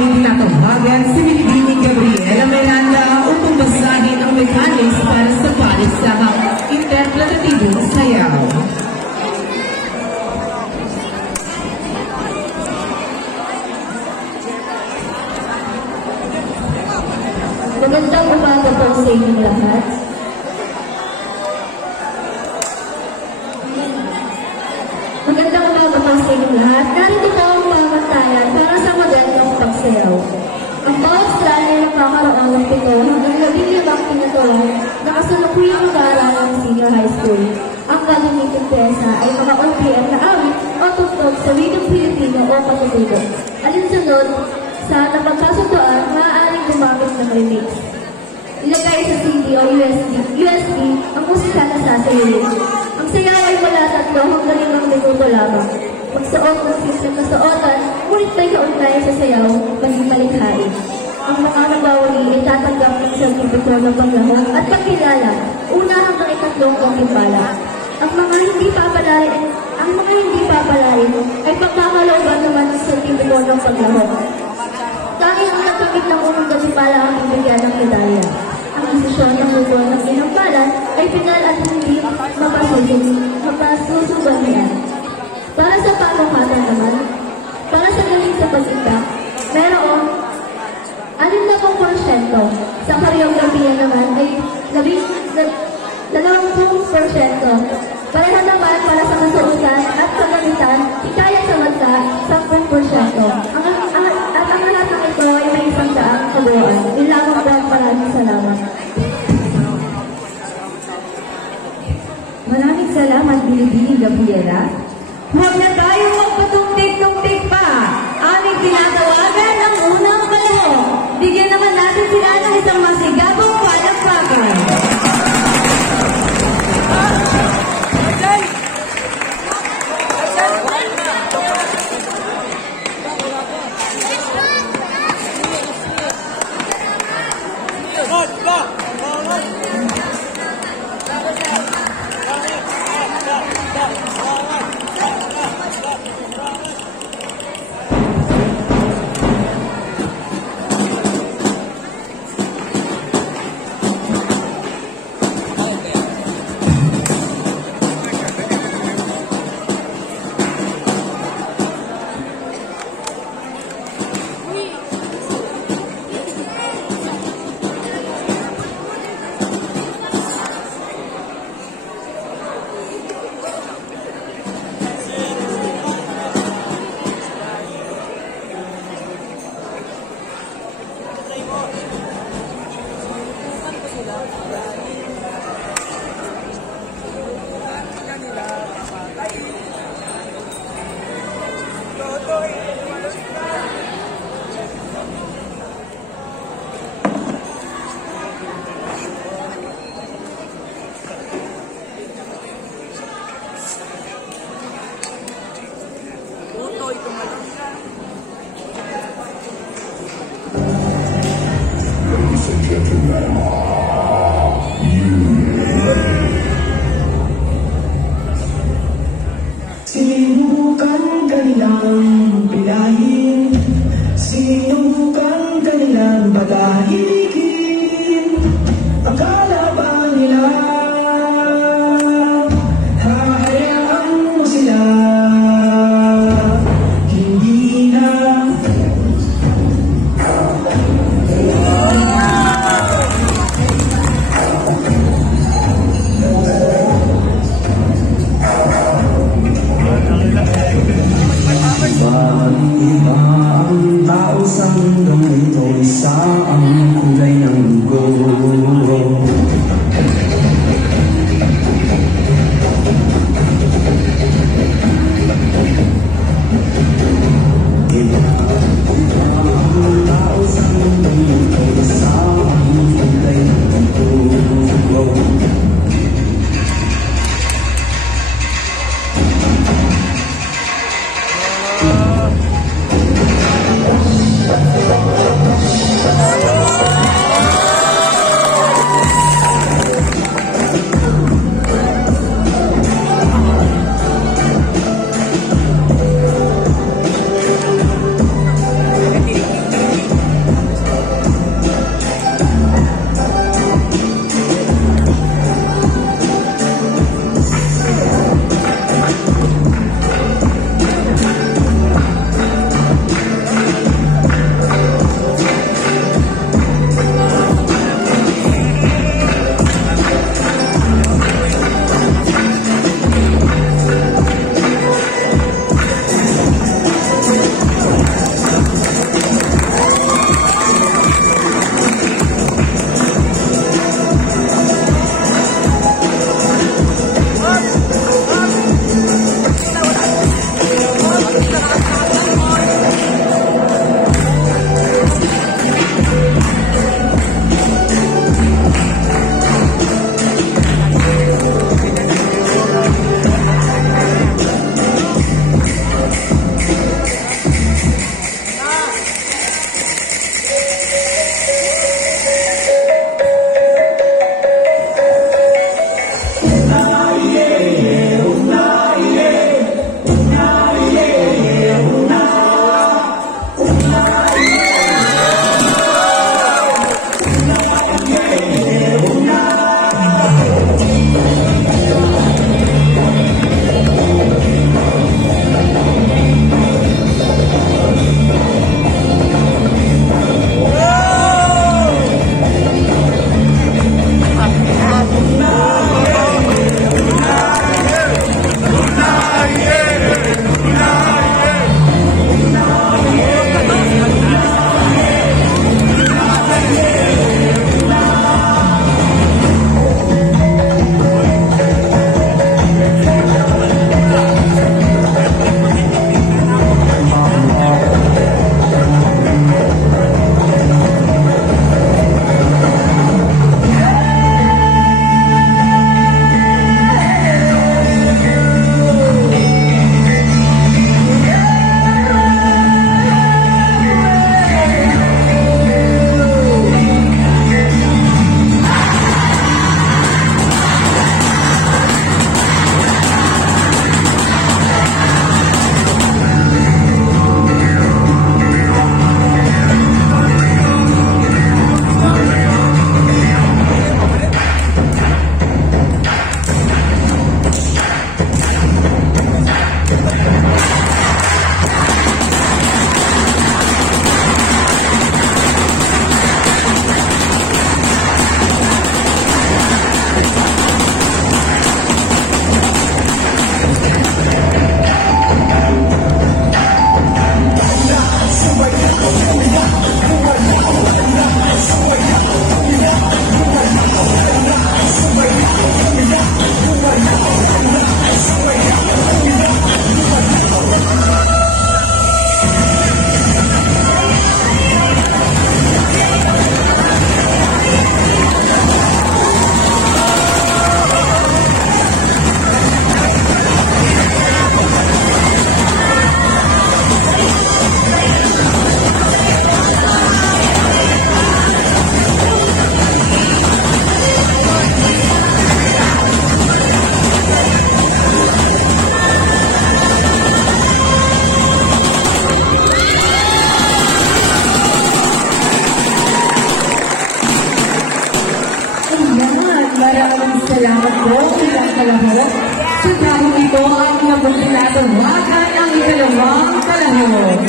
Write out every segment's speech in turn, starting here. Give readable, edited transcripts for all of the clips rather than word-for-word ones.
aming tinatawagan si Binibining Gabriela Miranda upang basahin ang mechanics para sa palisamang interpretatibong sayaw. Magandang umaga po sa inyong lahat. Magandang umaga po sa inyong lahat. Narito po ang pamantayan para sa magandang pagsayaw. Ang bawat slan ay nakakaroon ng 7 hanggang 15 tinutulong na kasalukuyang mag-aaral ng senior high school. Ang gagamitin pyesa ay mga OPM na awit o tugtog sa wikang Pilipino o patutulog. Alinsunod, sa napagkasunduan, maaaring gumamit ng remix. Ilagay sa CD o USB ang musika na sasayaw. Ang sayaw ay mula 3 hanggang 5 minuto lamang. Magsuot ng simpleng kasuotan, ngunit may kaugnayan sa sayaw, maging malikhain. Ang mga nabawali ay tatanggap ng sertipiko ng panglahok at pagkilala, una hanggang 3 katimpala. Ang mga hindi papalain ay pagkakalooban naman ng sertipiko ng panglahok. Tanging ang nagkakit ng unang katimpala ang ibigyan ng medalya. Ang desisyon ng luto ng inampalan ay pinal at hindi mapasusuganian. Para sa pamukatan naman, para sa galing sa pag-itak, mayroon 60%. Sa choreografiya naman ay 20%. Pareha naman para sa kasuotan at kagamitan, hikayat sa mata, 10%. At ang lahat ng ito ay may 100 kabuuan. Ilamang po ang maraming salamat. Maraming salamat, Binibining Gabriela. Huwag na tayong magpatungtik-tungtik pa. Aming tinatawagan ang unang palahok. Bigyan naman natin sila ng isang masigabong palakpakan. kalahok. Sa dahil ito ay inabot tinatawagan ang ikalawang kalahok.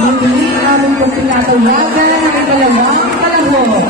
Muli namin kung tinatawagan ang ikalawang kalahok.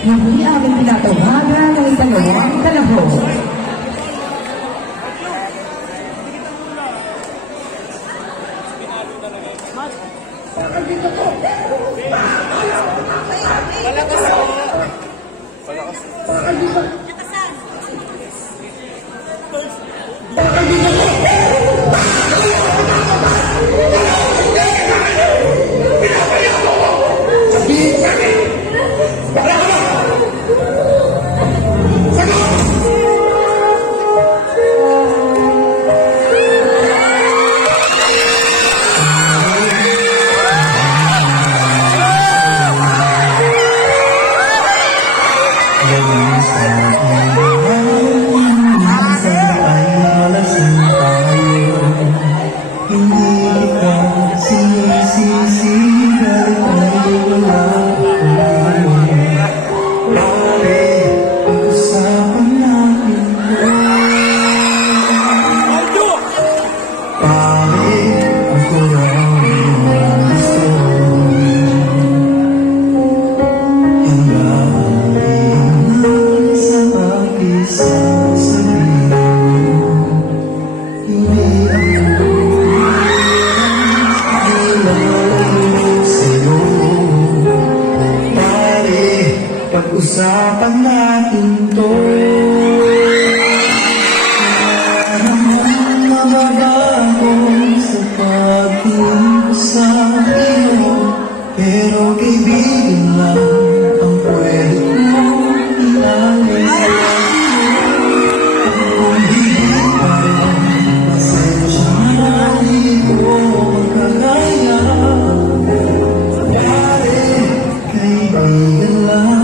Muli aming tinatawagan ang ikalawang kalahok. Pag-usapan natin to. Mababago sa pagtingin ko sa iyo, pero kaibigan lang ang pwede mo ilalim sa iyo. Kung hindi pa rin, pasensya na di ko magkakaya. Pare, kaibigan lang.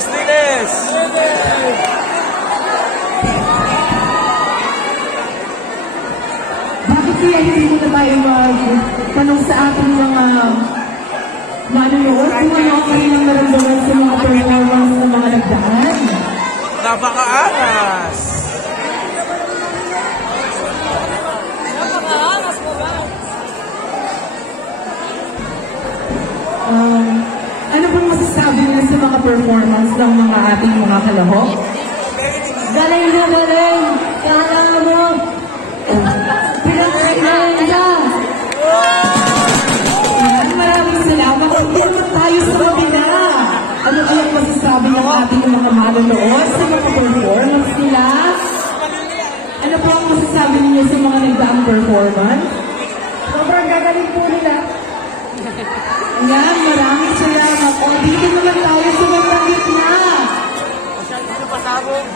Linis! Bakit kaya hindi mo na tayo magtanong sa ating mga manonood kung ano ang kanilang naramdaman sa mga performance ng mga nagdaan? Napakaangas! Ano bang masasabi niyo sa mga performance ng mga ating mga kalahok? Galing na galing! Kala mo! Pinag-galing ka! Maraming salamat. Hindi naman tayo sa kabila. Ano ang masasabi ng ating mga manonood sa mga performance nila? Ano po ang masasabi niyo sa mga nagdaang performance? Sobrang gagaling po nila. Ayan, maraming salamat. O, dito naman tayo sa mga gitna.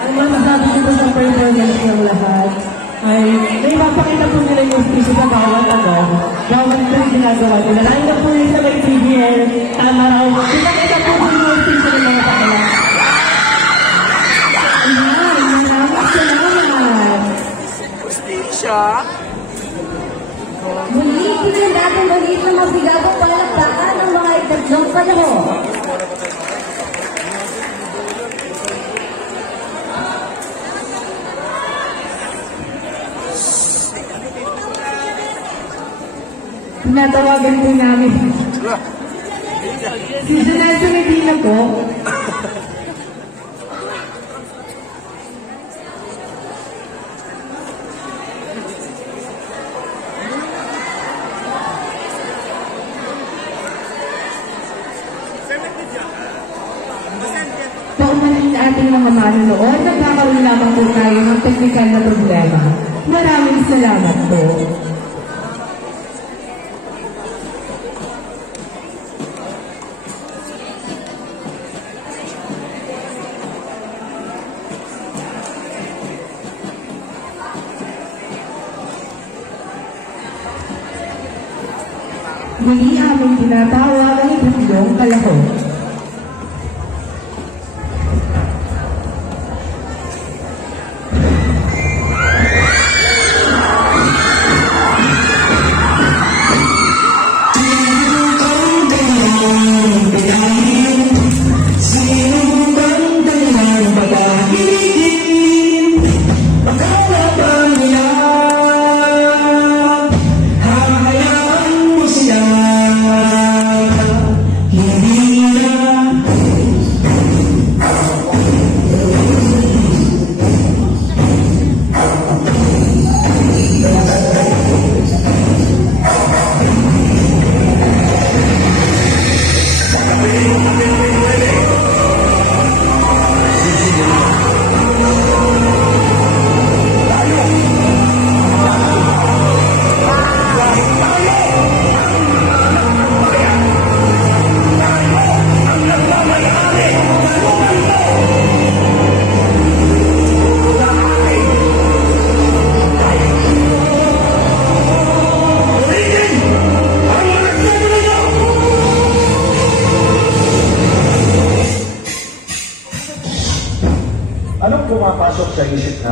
Ano masasabi ko sa performance ng lahat? Ay, may mapakita po nila yung piso sa bawat bawat ito yung ginagawa nila. Lalo na po rin sa may TVL, tama raw. Pinakita po po yung piso ng mga kakala. Ayan, maraming salamat. Justisya? Muli, tingnan natin maliit na masigabong palakpakan ng mga itatlong panahon. Tinatawagan po namin. Si Janessa Medina po. Paumanin sa ating mga manonood, nagkakaroon lamang po tayo ng technical na problema. Maraming salamat po. Muli aming tinatawag ang itatlong kalahok. Hindi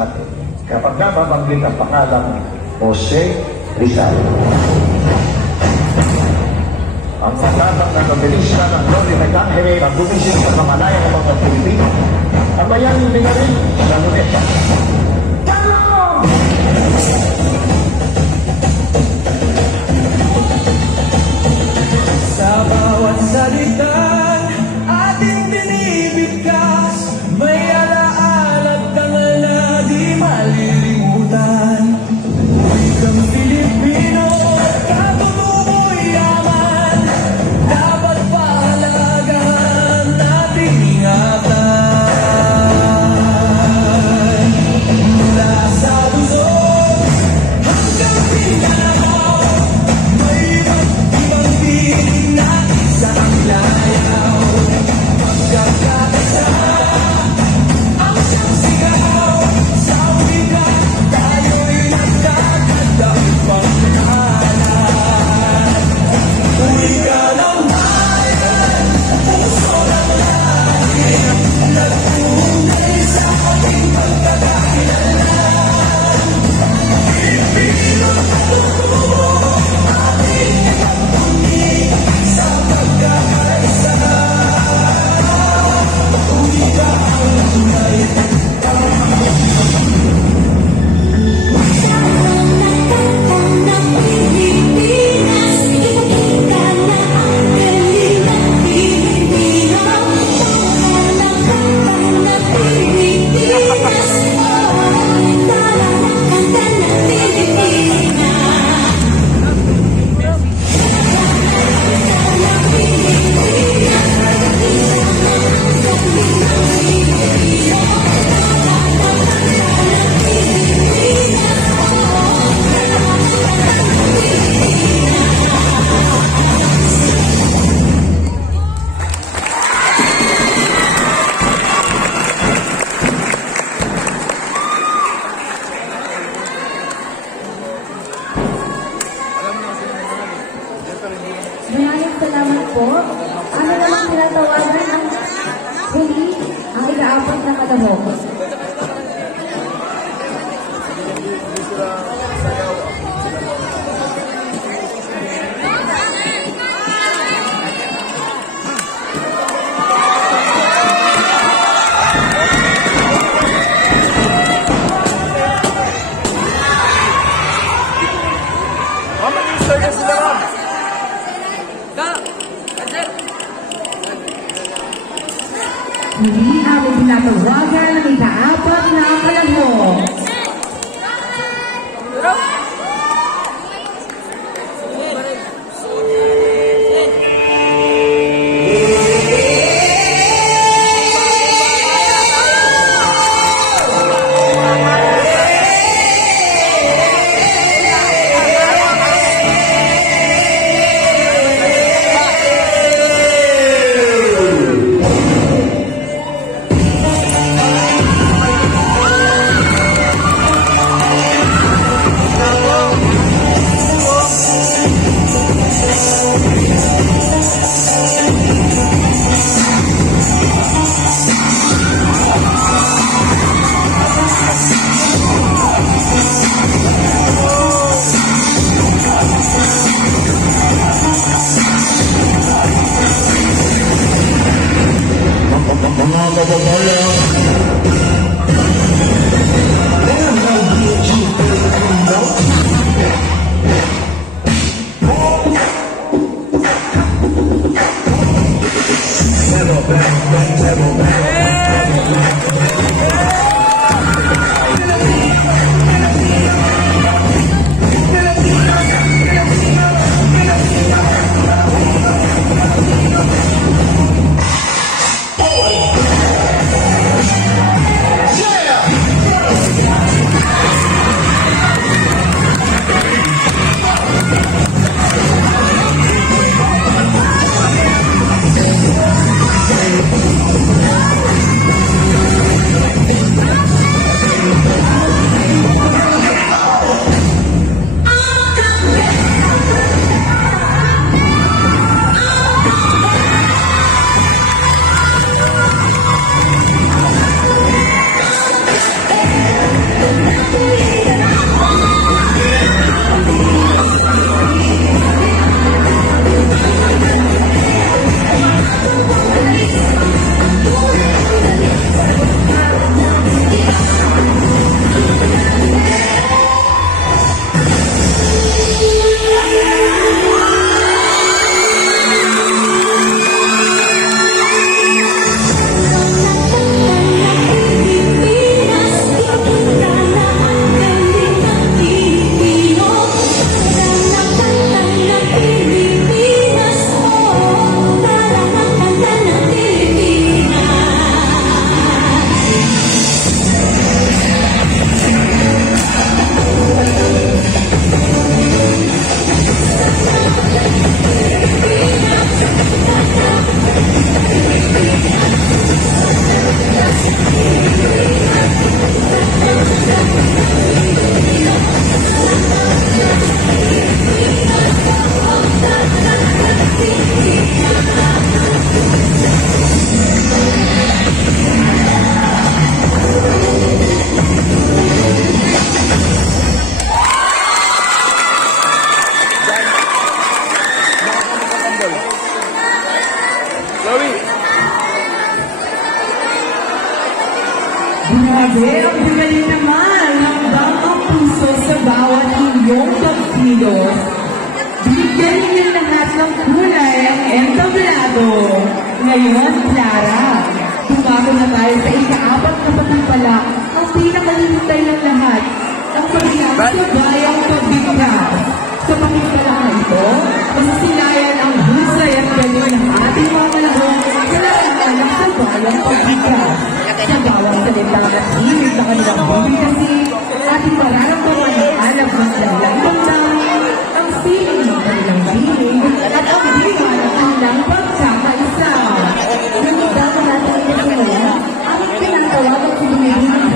natin kapag nababanggit ang pangalan ng Jose Rizal. Ang matapang na novelista ng Glory Recangere na gumising sa kamalayan ng mga Pilipino, ang bayaning bingarin sa Luneta. Sa bawat salitang ating binibigkas, may alaala at tangal na di malilimutan. Wikang Pilipino, katutuboy yaman, dapat pahalagahan nating ingatan. Mula sa Luzon hanggang Mindanao, may iba't ibang piling natin sa anglayaw. Pagkakaisa ang siyang sigaw, sa wika tayo'y nagkakadahil pangkalan. Wika ng bayan, puso ng langit, nagtunay sa ating pagkakakilanlan. Pilipino tatutubo, ating ipagpunit sa pagkakaisa. Wika ang tunay. Maraming salamat po. Ano naman tinatawagan ang huli ang ika-apat na kalahok? Mama, yung service na lang. Ka! Sir! Ngayon, Clara,